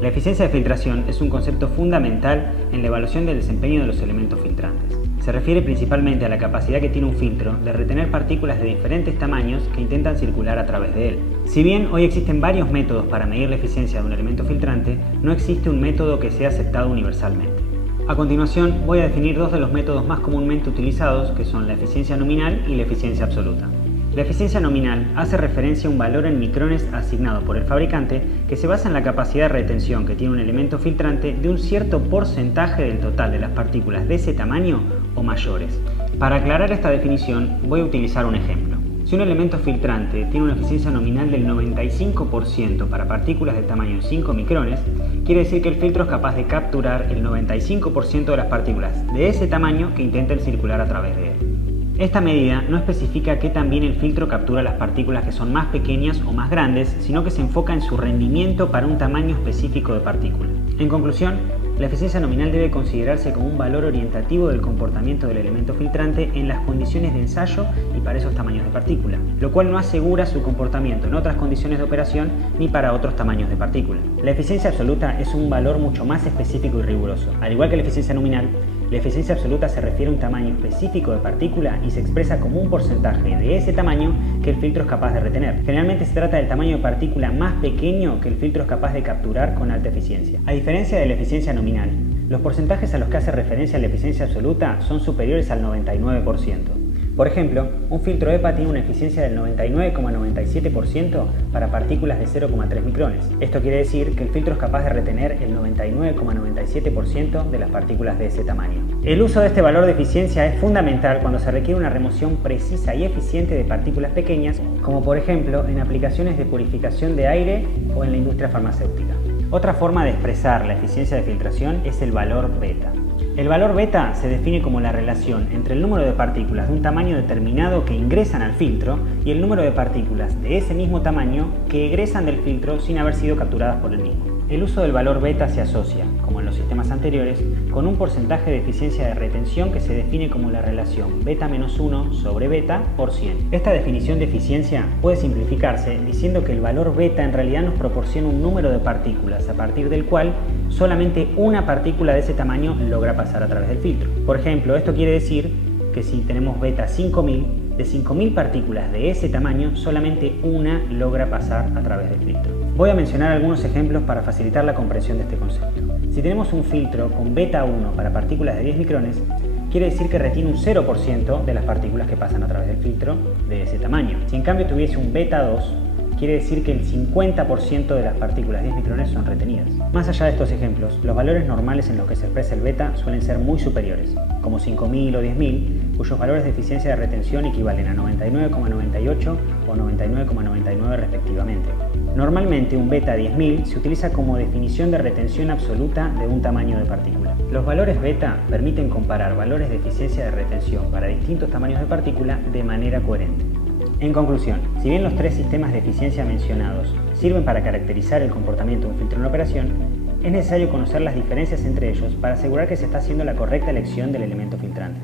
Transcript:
La eficiencia de filtración es un concepto fundamental en la evaluación del desempeño de los elementos filtrantes. Se refiere principalmente a la capacidad que tiene un filtro de retener partículas de diferentes tamaños que intentan circular a través de él. Si bien hoy existen varios métodos para medir la eficiencia de un elemento filtrante, no existe un método que sea aceptado universalmente. A continuación voy a definir dos de los métodos más comúnmente utilizados, que son la eficiencia nominal y la eficiencia absoluta. La eficiencia nominal hace referencia a un valor en micrones asignado por el fabricante que se basa en la capacidad de retención que tiene un elemento filtrante de un cierto porcentaje del total de las partículas de ese tamaño o mayores. Para aclarar esta definición voy a utilizar un ejemplo. Si un elemento filtrante tiene una eficiencia nominal del 95% para partículas de tamaño 5 micrones, quiere decir que el filtro es capaz de capturar el 95% de las partículas de ese tamaño que intenten circular a través de él. Esta medida no especifica que también el filtro captura las partículas que son más pequeñas o más grandes, sino que se enfoca en su rendimiento para un tamaño específico de partícula. En conclusión, la eficiencia nominal debe considerarse como un valor orientativo del comportamiento del elemento filtrante en las condiciones de ensayo y para esos tamaños de partícula, lo cual no asegura su comportamiento en otras condiciones de operación ni para otros tamaños de partícula. La eficiencia absoluta es un valor mucho más específico y riguroso. Al igual que la eficiencia nominal, la eficiencia absoluta se refiere a un tamaño específico de partícula y se expresa como un porcentaje de ese tamaño que el filtro es capaz de retener. Generalmente se trata del tamaño de partícula más pequeño que el filtro es capaz de capturar con alta eficiencia. A diferencia de la eficiencia nominal, los porcentajes a los que hace referencia la eficiencia absoluta son superiores al 99%. Por ejemplo, un filtro EPA tiene una eficiencia del 99,97% para partículas de 0,3 micrones. Esto quiere decir que el filtro es capaz de retener el 99,97% de las partículas de ese tamaño. El uso de este valor de eficiencia es fundamental cuando se requiere una remoción precisa y eficiente de partículas pequeñas, como por ejemplo en aplicaciones de purificación de aire o en la industria farmacéutica. Otra forma de expresar la eficiencia de filtración es el valor beta. El valor beta se define como la relación entre el número de partículas de un tamaño determinado que ingresan al filtro y el número de partículas de ese mismo tamaño que egresan del filtro sin haber sido capturadas por el mismo. El uso del valor beta se asocia, como en los sistemas anteriores, con un porcentaje de eficiencia de retención que se define como la relación beta-1 sobre beta por 100. Esta definición de eficiencia puede simplificarse diciendo que el valor beta en realidad nos proporciona un número de partículas a partir del cual solamente una partícula de ese tamaño logra pasar a través del filtro. Por ejemplo, esto quiere decir que si tenemos beta 5000, de 5000 partículas de ese tamaño, solamente una logra pasar a través del filtro. Voy a mencionar algunos ejemplos para facilitar la comprensión de este concepto. Si tenemos un filtro con beta 1 para partículas de 10 micrones, quiere decir que retiene un 0% de las partículas que pasan a través del filtro de ese tamaño. Si en cambio tuviese un beta 2, quiere decir que el 50% de las partículas 10 micrones son retenidas. Más allá de estos ejemplos, los valores normales en los que se expresa el beta suelen ser muy superiores, como 5000 o 10000, cuyos valores de eficiencia de retención equivalen a 99,98 o 99,99 respectivamente. Normalmente un beta 10000 se utiliza como definición de retención absoluta de un tamaño de partícula. Los valores beta permiten comparar valores de eficiencia de retención para distintos tamaños de partícula de manera coherente. En conclusión, si bien los tres sistemas de eficiencia mencionados sirven para caracterizar el comportamiento de un filtro en operación, es necesario conocer las diferencias entre ellos para asegurar que se está haciendo la correcta elección del elemento filtrante.